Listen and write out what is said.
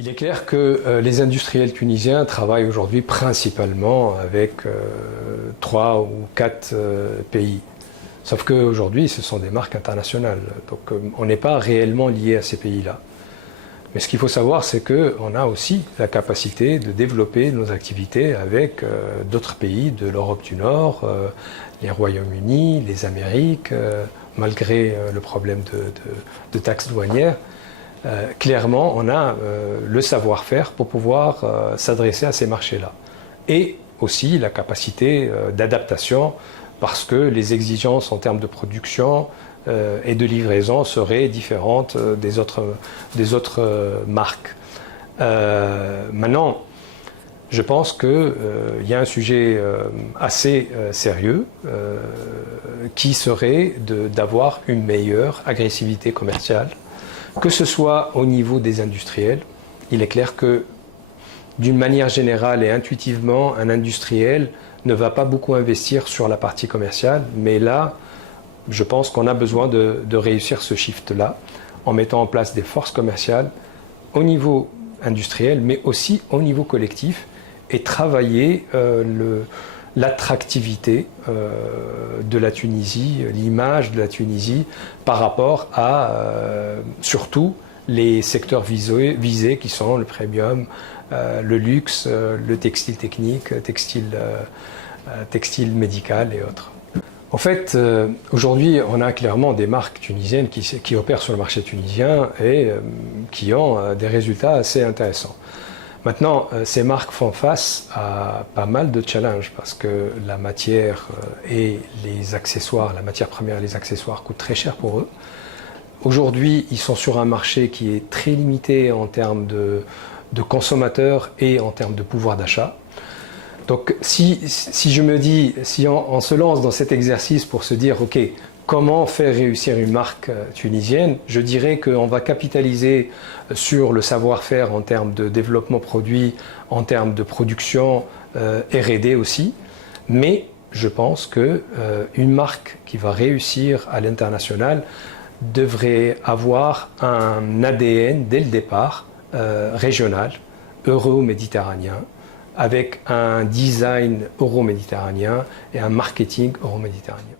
Il est clair que les industriels tunisiens travaillent aujourd'hui principalement avec 3 ou 4 pays. Sauf qu'aujourd'hui, ce sont des marques internationales. Donc on n'est pas réellement lié à ces pays-là. Mais ce qu'il faut savoir, c'est qu'on a aussi la capacité de développer nos activités avec d'autres pays de l'Europe du Nord, les Royaumes-Unis, les Amériques, malgré le problème de taxes douanières. Clairement, on a le savoir-faire pour pouvoir s'adresser à ces marchés-là. Et aussi la capacité d'adaptation, parce que les exigences en termes de production et de livraison seraient différentes des autres marques. Maintenant, je pense qu'il y a un sujet assez sérieux qui serait d'avoir une meilleure agressivité commerciale, que ce soit au niveau des industriels. Il est clair que d'une manière générale et intuitivement, un industriel ne va pas beaucoup investir sur la partie commerciale, mais là, je pense qu'on a besoin de réussir ce shift-là en mettant en place des forces commerciales au niveau industriel, mais aussi au niveau collectif, et travailler l'attractivité de la Tunisie, l'image de la Tunisie par rapport à surtout les secteurs visés qui sont le premium, le luxe, le textile technique, textile médical et autres. En fait, aujourd'hui, on a clairement des marques tunisiennes qui opèrent sur le marché tunisien et qui ont des résultats assez intéressants. Maintenant, ces marques font face à pas mal de challenges parce que la matière et les accessoires, la matière première et les accessoires coûtent très cher pour eux. Aujourd'hui, ils sont sur un marché qui est très limité en termes de consommateurs et en termes de pouvoir d'achat. Donc si je me dis, si on se lance dans cet exercice pour se dire, ok, comment faire réussir une marque tunisienne, je dirais qu'on va capitaliser sur le savoir-faire en termes de développement produit, en termes de production, R&D aussi, mais je pense qu'une marque qui va réussir à l'international devrait avoir un ADN dès le départ régional, euro-méditerranéen, avec un design euro-méditerranéen et un marketing euro-méditerranéen.